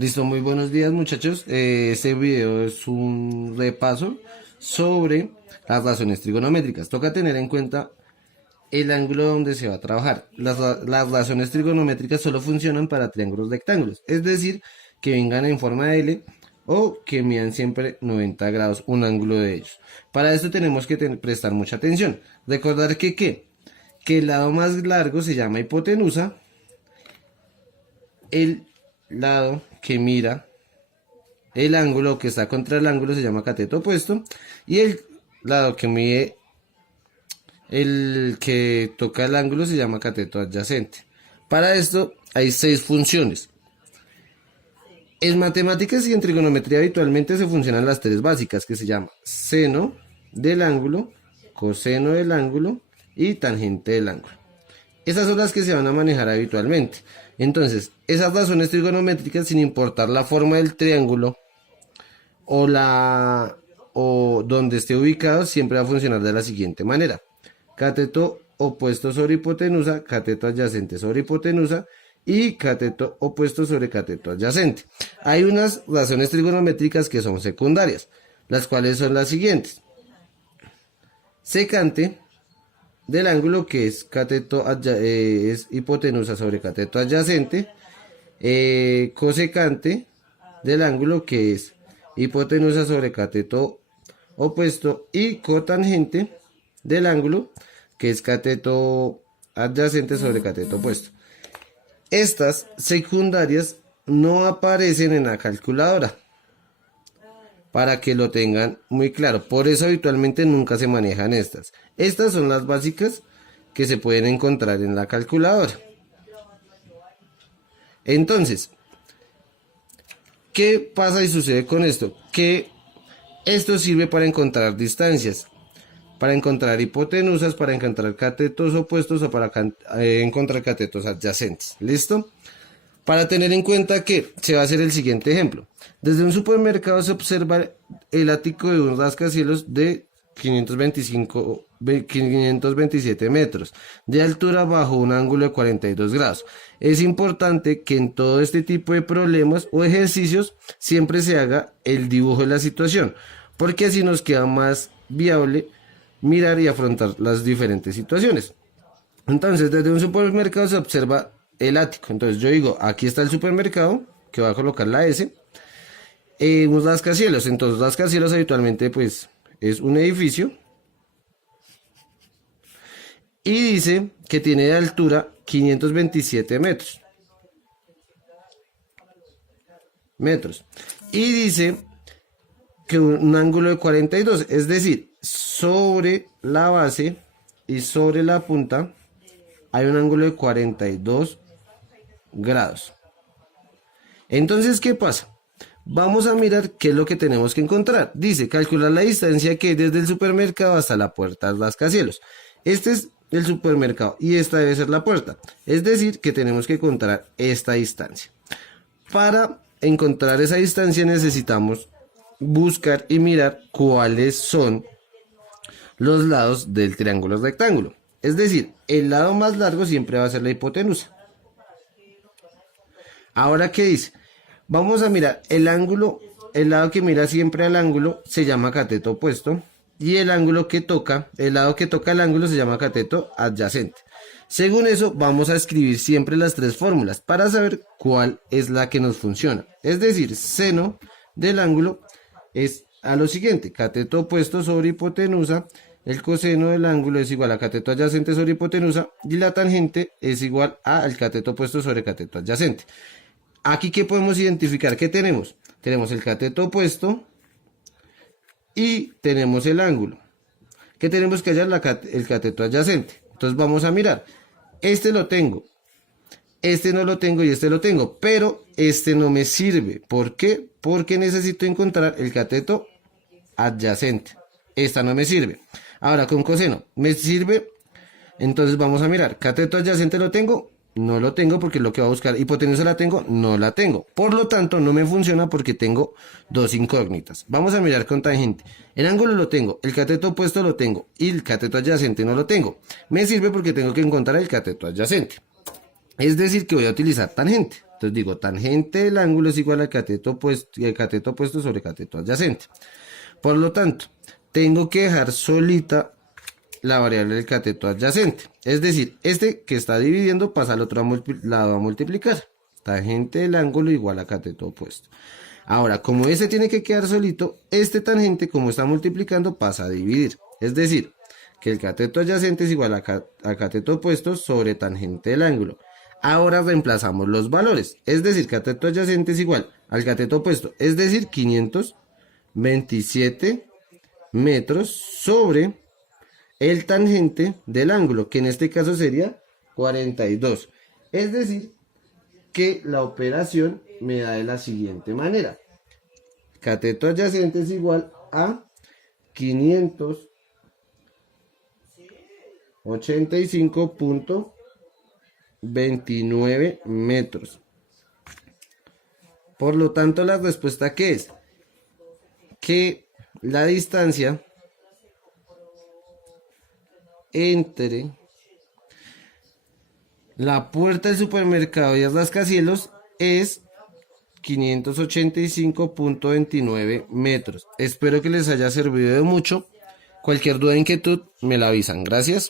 Listo, muy buenos días muchachos. Este video es un repaso sobre las razones trigonométricas. Toca tener en cuenta el ángulo donde se va a trabajar. Las razones trigonométricas solo funcionan para triángulos rectángulos, es decir, que vengan en forma de L o que midan siempre 90 grados un ángulo de ellos. Para esto tenemos que prestar mucha atención. Recordar que el lado más largo se llama hipotenusa, el lado que mira el ángulo que está contra el ángulo se llama cateto opuesto, y el lado que mide el que toca el ángulo se llama cateto adyacente. Para esto hay 6 funciones. En matemáticas y en trigonometría habitualmente se funcionan las 3 básicas, que se llaman seno del ángulo, coseno del ángulo y tangente del ángulo. Esas son las que se van a manejar habitualmente. Entonces, esas razones trigonométricas, sin importar la forma del triángulo o donde esté ubicado, siempre va a funcionar de la siguiente manera: cateto opuesto sobre hipotenusa, cateto adyacente sobre hipotenusa y cateto opuesto sobre cateto adyacente. Hay unas razones trigonométricas que son secundarias, las cuales son las siguientes: secante del ángulo, que es es hipotenusa sobre cateto adyacente, cosecante del ángulo, que es hipotenusa sobre cateto opuesto, y cotangente del ángulo, que es cateto adyacente sobre cateto opuesto. Estas secundarias no aparecen en la calculadora, para que lo tengan muy claro. Por eso habitualmente nunca se manejan estas. Estas son las básicas que se pueden encontrar en la calculadora. Entonces, ¿qué pasa y sucede con esto? Que esto sirve para encontrar distancias, para encontrar hipotenusas, para encontrar catetos opuestos o para encontrar catetos adyacentes. ¿Listo? Para tener en cuenta que se va a hacer el siguiente ejemplo. Desde un supermercado se observa el ático de un rascacielos de 527 metros de altura bajo un ángulo de 42 grados. Es importante que en todo este tipo de problemas o ejercicios siempre se haga el dibujo de la situación, porque así nos queda más viable mirar y afrontar las diferentes situaciones. Entonces, desde un supermercado se observa el ático. Entonces yo digo, aquí está el supermercado, que va a colocar la S, unos rascacielos. Entonces rascacielos habitualmente pues es un edificio, y dice que tiene de altura 527 metros, y dice que un ángulo de 42, es decir, sobre la base y sobre la punta hay un ángulo de 42 grados. Entonces, ¿qué pasa? Vamos a mirar qué es lo que tenemos que encontrar. Dice, calcular la distancia que hay desde el supermercado hasta la puerta del rascacielos. Este es el supermercado y esta debe ser la puerta. Es decir, que tenemos que encontrar esta distancia. Para encontrar esa distancia necesitamos buscar y mirar cuáles son los lados del triángulo rectángulo. Es decir, el lado más largo siempre va a ser la hipotenusa. Ahora, ¿qué dice? Vamos a mirar el ángulo. El lado que mira siempre al ángulo se llama cateto opuesto, y el lado que toca el ángulo se llama cateto adyacente. Según eso, vamos a escribir siempre las 3 fórmulas para saber cuál es la que nos funciona. Es decir, seno del ángulo es a lo siguiente: cateto opuesto sobre hipotenusa, el coseno del ángulo es igual a cateto adyacente sobre hipotenusa, y la tangente es igual al cateto opuesto sobre cateto adyacente. Aquí, ¿qué podemos identificar? ¿Qué tenemos? Tenemos el cateto opuesto y tenemos el ángulo. ¿Qué tenemos que hallar? El cateto adyacente. Entonces vamos a mirar. Este lo tengo, este no lo tengo y este lo tengo, pero este no me sirve. ¿Por qué? Porque necesito encontrar el cateto adyacente. Esta no me sirve. Ahora, con coseno, ¿me sirve? Entonces vamos a mirar. ¿Cateto adyacente lo tengo? No lo tengo, porque es lo que va a buscar. ¿Hipotenusa la tengo? No la tengo. Por lo tanto, no me funciona porque tengo 2 incógnitas. Vamos a mirar con tangente. El ángulo lo tengo, el cateto opuesto lo tengo y el cateto adyacente no lo tengo. Me sirve porque tengo que encontrar el cateto adyacente. Es decir, que voy a utilizar tangente. Entonces digo, tangente del ángulo es igual al cateto opuesto, y el cateto opuesto sobre cateto adyacente. Por lo tanto, tengo que dejar solita la variable del cateto adyacente. Es decir, este que está dividiendo pasa al otro lado a multiplicar. Tangente del ángulo igual a cateto opuesto. Ahora, como este tiene que quedar solito, este tangente, como está multiplicando, pasa a dividir. Es decir, que el cateto adyacente es igual a cateto opuesto sobre tangente del ángulo. Ahora reemplazamos los valores. Es decir, cateto adyacente es igual al cateto opuesto. Es decir, 527 metros sobre el tangente del ángulo, que en este caso sería 42. Es decir, que la operación me da de la siguiente manera. Cateto adyacente es igual a 585.29 metros. Por lo tanto, la respuesta ¿qué es? Que la distancia entre la puerta del supermercado y el rascacielos es 585.29 metros. Espero que les haya servido de mucho. Cualquier duda o inquietud me la avisan. Gracias.